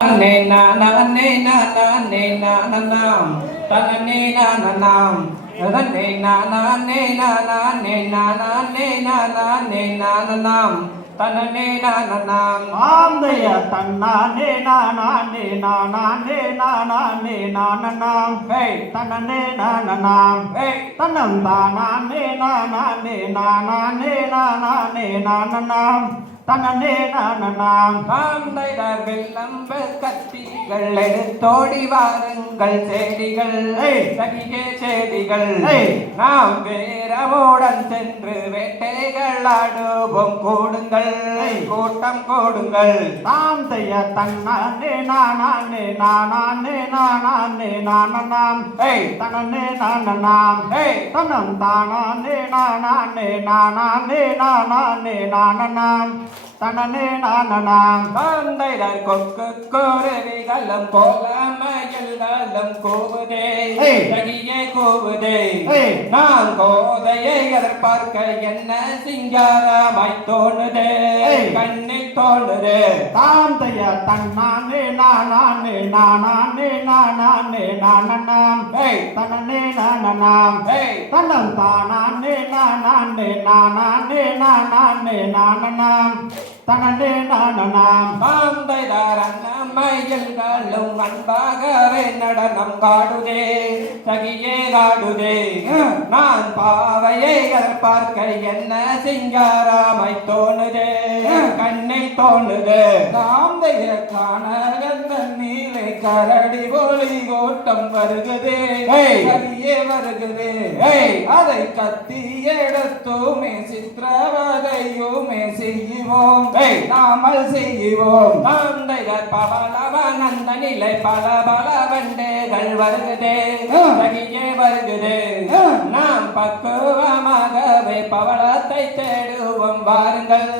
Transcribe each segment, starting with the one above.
ne na na ne na na ne na na nam ta na ne na na nam ta ne na na ne na na ne na na ne na na ne na na nam ta na ne na na nam ஆந்தைய தன்னானே நானே நானே நானே நானநாம் ஹே தன்னே நானநாம் ஹே தன்னம் தானே நானே நானே நானே நானநாம் தன்னே நானநாம் காந்தையர் வெள்ளம்ப கத்திகள் எடுத்தோடி வாருங்கள் செடிகள் சகிகே செடிகள் நாம் வேரவோடன் சென்று வேட்டைகள் ஆடுவோம் கூடுங்கள் கூட்டம் கூடுங்கள் ஆந்தைய தன்னானே நானே நானே நானே நானநாம் ஹே தன்னே நானநாம் ஹே தன்னம் தானே நானே நானே நானே நானநாம் தன்னே நானநாம் காந்தையர் கொக்கு கோரவிகளும் கோலமயில்களும் கூவுதே சகியே கூவுதே நான் கோதையை எதிர்பார்க்க என்ன சிங்காரமாய் தோணுதே கண்ணில் தோணுதே தாந்தைய தன்னானே நானே நானே நானே நானநாம் ஹே தன்னே நானநாம் ஹே தன்னம் தானே நானே நானே நானே நானநாம் தன்னே நானநாம் காந்தையர் அன்னமயில்களும் அன்பாகவே நடனம் காடுதே சகியே காடுதே நான் பாவையை எதிர்பார்க்க என்ன சிங்காரமாய் தோணுதே கண்ணை தோணுதே காந்தைய காணகந்த நீலை கரடி ஒளி கோட்டம் வருகுதே சரியே வருகுதே அதை கத்தி எடுத்துமே சித்திரவதையுமே செய்வோம் நாமல் செய்வோம் காந்தையர் பவளவனந்த நிலை பல பல வண்டேகள் வருகுதே சகியே வருகுதே நாம் பக்குவமாகவே பவளத்தை தேடுவோம் வாருங்கள்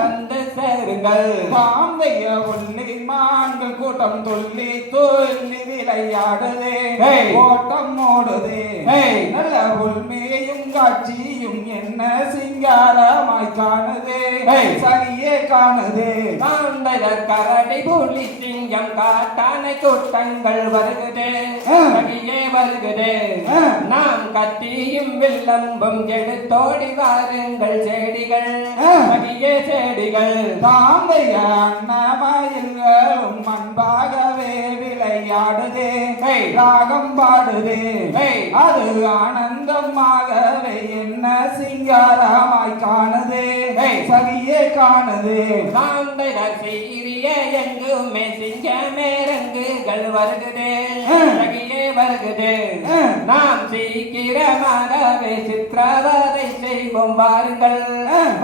வந்து சேருங்கள் காந்தைய உள்ளி மான்கள் கூட்டம் துள்ளி துள்ளி விளையாடுதே ஓட்டம் ஓடுதே நல்ல உள்மையும் காட்சியும் என்ன சிங்காரமாய் காணுதே சரியே காணுதே காந்தையர் கரடி புலி சிங்கம் காட்டானை கூட்டங்கள் வருகுதே சகியே வருகுதே நாம் கத்தியும் வில்லம்பும் எடுத்தோடி வாருங்கள் செடிகள் சகியே செடிகள் காந்தைய அன்னமயில்களும் அன்பாகவே விளையாடுதே ராகம் பாடுதே அது ஆனந்தமாகவே என்ன சிங்காரமாய் காணுதே சரியே காணுதே காந்தையர் சீரிய எங்குமே சிங்கமேரங்குகள் வருகுதே சகியே வருகுதே நாம் சீக்கிரமாகவே சித்திரவதை செய்வோம் வாருங்கள்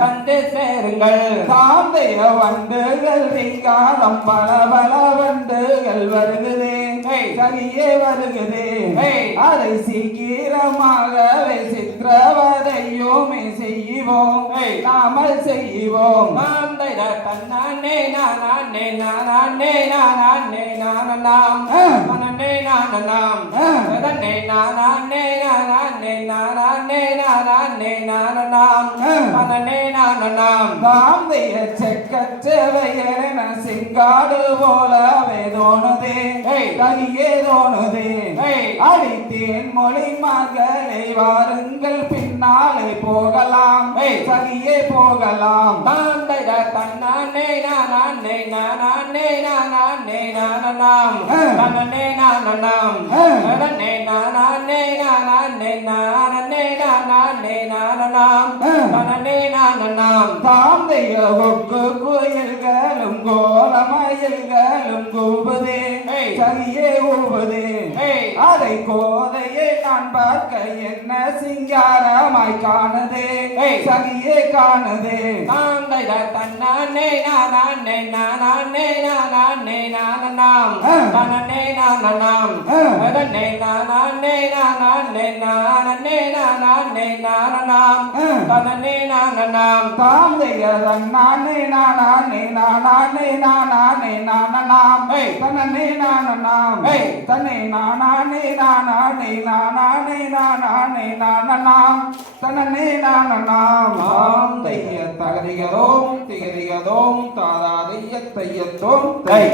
வந்து சேருங்கள் காந்தைய வண்டுகள் விங்காலம் பல பல வண்டுகள் வருகுதே சரியே வருகுதே அதை சீக்கிரமாகவே சித்திரவதையுமே செய்வோம் நாமல் செய்வோம் காந்தையர் தன்னானே நானே நானே நானே நானநாம் தன்னே நானநாம் தன்னே நானே நானே நானே நானே நானநாம் தன்னே நானநாம் காந்தைய செக்கச்சவையன சிங்காடு போலவே தோணுதே தனியே தோணுதே அடித்தேன் மொழி மகளை வாருங்கள் பின்னாலே போகலாம் சரியே போகலாம் காந்தையர் தன்னானே நானே நானே நானே நானநாம் தன்னே நானநாம் தன்னே நானே நானே நானே நானே நானநாம் தன்னே நானநாம் காந்தைய கொக்கு குயில்களும் கோலமயில்களும் கூவுதே சரியே கூவுதே அதை கோதையை நான் பார்க்க என்ன சிங்காரமாய் காணுதே சரியே காணுதே காந்தையர் தன்னானே நானே நானே நானே நானநாம் தன்னே நானநாம் தன்னே நானே நானே நானே நானே நானநாம் தன்னே நானநாம் காந்தைய தன்னானே நானே நானே நானே நானநாம் தன்னே நானநாம் தன்னை நானே நானே நானே நானே நானநாம் தன்னே நானநாம் காந்தைய தகதிகதோம் திகதிகதோம் தாதாதைய தையத்தோம் தை